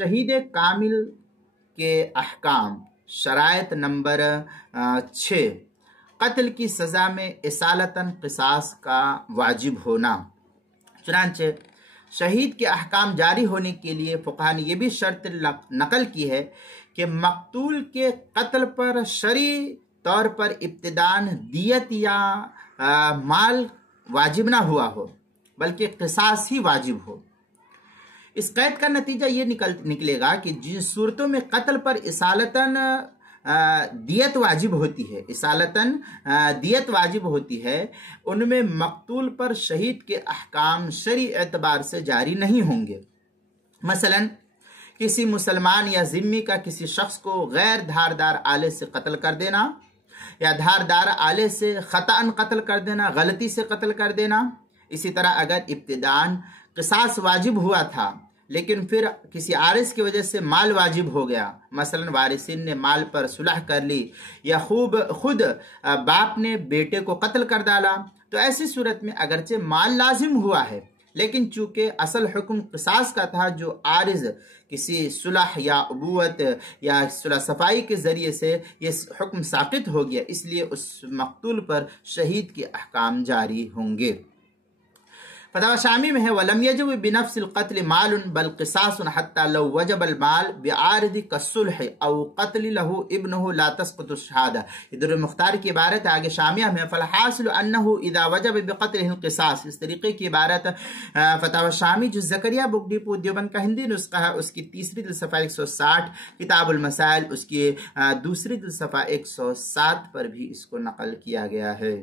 شہید کامل کے احکام، شرائط نمبر 6، قتل کی سزا میں اصالتاً قصاص کا واجب ہونا۔ چنانچہ شہید کے احکام جاری ہونے کے لیے فقہا نے یہ بھی شرط نقل کی ہے کہ مقتول کے قتل پر شرعی طور پر ابتداً دیت یا مال واجب نہ ہوا ہو، بلکہ قصاص ہی واجب ہو۔ اس قید کا نتیجہ یہ نکلے گا کہ جن صورتوں میں قتل پر اصالتاً دیت واجب ہوتی ہے ان میں مقتول پر شہید کے احکام شرعی اعتبار سے جاری نہیں ہوں گے۔ مثلا کسی مسلمان یا ذمی کا کسی شخص کو غیر دھاردار آلے سے قتل کر دینا، یا دھاردار آلے سے خطأً قتل کر دینا، غلطی سے قتل کر دینا۔ اسی طرح اگر ابتداً قصاص واجب ہوا تھا لیکن پھر کسی عارض کی وجہ سے مال واجب ہو گیا، مثلا وارثین نے مال پر صلح کر لی، یا خود باپ نے بیٹے کو قتل کر ڈالا، تو ایسی صورت میں اگرچہ مال لازم ہوا ہے لیکن چونکہ اصل حکم قصاص کا تھا جو عارض کسی صلح یا ابوت یا صلح صفائی کے ذریعے سے یہ حکم ساقط ہو گیا، اس لیے اس مقتول پر شہید کے احکام جاری ہوں گے۔ فتاوی شامی میں ہے وَلَمْ يَجِبْ بِنَفْسِ الْقَتْلِ مَالٌ بَلْ قِصَاصٌ حَتَّى لَوْ وَجَبَ الْمَالِ بِعَارِضِ كَالصُّلْحِ أَوْ قَتْلِ لَهُ ابْنُهُ لَا تَسْقُطُ الشَّهَادَةُ۔ یہ در مختار کی عبارت ہے آگے شامیہ میں فَالْحَاصِلُ أَنَّهُ إِذَا وَجَبَ بِقَتْلِهِ الْقِصَاص۔ اس طریقے کی عبارت فتاوی شامی جو زکریا بک ڈپو دیوبند کا ہندی نسخہ ہے، اس کی تیسری جلد صفحہ 160 کتاب المسائل، اس کی دوسری جلد صفحہ 107 پر بھی اس کو نقل کیا گیا ہے۔